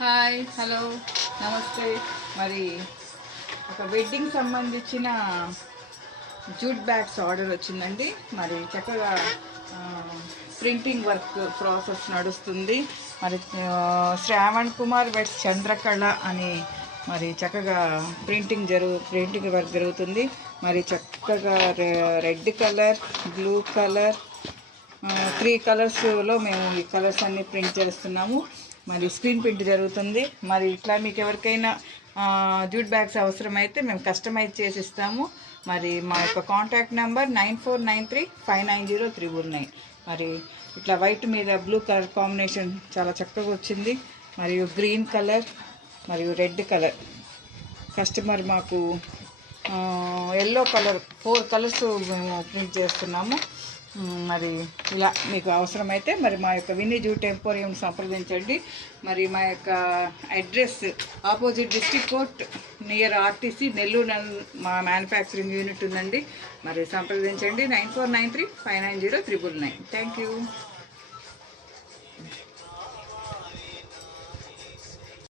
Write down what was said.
Hi hello నమస్తే. మరి ఒక వెడ్డింగ్ సంబంధించిన జూట్ బ్యాగ్స్ ఆర్డర్ వచ్చిందండి. మరి చక్కగా ప్రింటింగ్ వర్క్ ప్రాసెస్ నడుస్తుంది. మరి శ్రావణ్ కుమార్ వెట్స్ చంద్రకళ అని మరి చక్కగా ప్రింటింగ్ వర్క్ జరుగుతుంది. మరి చక్కగా రెడ్ కలర్, బ్లూ కలర్, 3 కలర్స్లో మేము ఈ కలర్స్ అన్నీ ప్రింట్ చేస్తున్నాము. మరి స్క్రీన్ ప్రింట్ జరుగుతుంది. మరి ఇట్లా మీకు ఎవరికైనా జూట్ బ్యాగ్స్ అవసరమైతే మేము కస్టమైజ్ చేసి ఇస్తాము. మరి మా యొక్క కాంటాక్ట్ నెంబర్ 9493590399. మరి ఇట్లా వైట్ మీద బ్లూ కలర్ కాంబినేషన్ చాలా చక్కగా వచ్చింది. మరియు గ్రీన్ కలర్ మరియు రెడ్ కలర్. కస్టమర్ మాకు ఎల్లో కలర్ 4 కలర్స్ మేము ప్రింట్ చేస్తున్నాము. మరి ఇలా మీకు అవసరమైతే మరి మా యొక్క విన్నీ జూట్ ఎంపోరియం సంప్రదించండి. మరి మా యొక్క address opposite district court near RTC Nellore మా మ్యానుఫ్యాక్చరింగ్ యూనిట్ ఉందండి. మరి సంప్రదించండి 9493590399. Thank you.